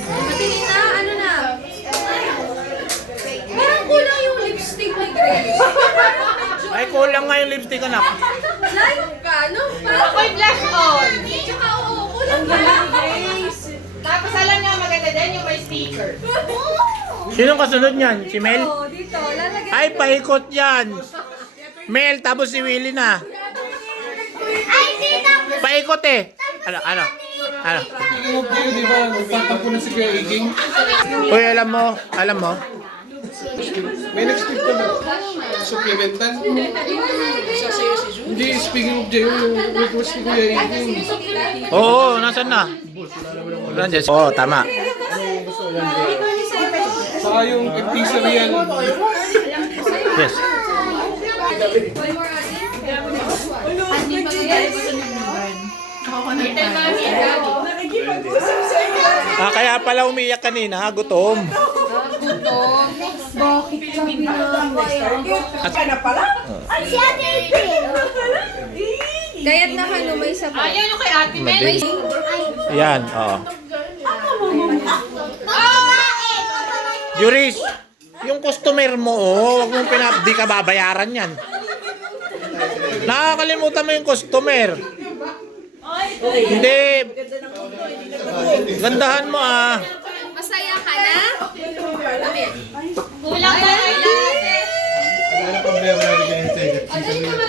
Patingin na, ano na? Parang kulang yung lipstick ni Grace. Ay, kulang nga yung lipstick, anak. Layo ka, no? Parang Ako'y blush on. tsaka oo, kulang ka. Grace. Tapos alam nga maganda din yung may sticker. Sinong kasunod niyan? Si Mel? Oo, dito, lalagyan. Ay, paikot yan. Mel, tapos si Willie na. Paikot eh. Ano? King of Dio, di ba? Nagtatampo na si Kuya Iging. Uy, alam mo. May next-tip ka ba? Supplemental? Hindi, speaking of Dio, yung request ni Kuya Iging. Oo, nasan na? Nandiyan. Oo, tama. Saka yung epicereal. Yes. Kaya pala umiyak kanina, gutom. Si Ate April. Kaya't na ano, may sabay. Ayan yung kay Ate Mel. Madi. Yan, oo. Juris, yung customer mo, huwag mong di ka babayaran yan. Nakakalimutan mo yung customer. Hindi. Gandahan mo ah. Masaya ka na? Kulang ba kay Ate? Wala na problema na rin yung Ano yung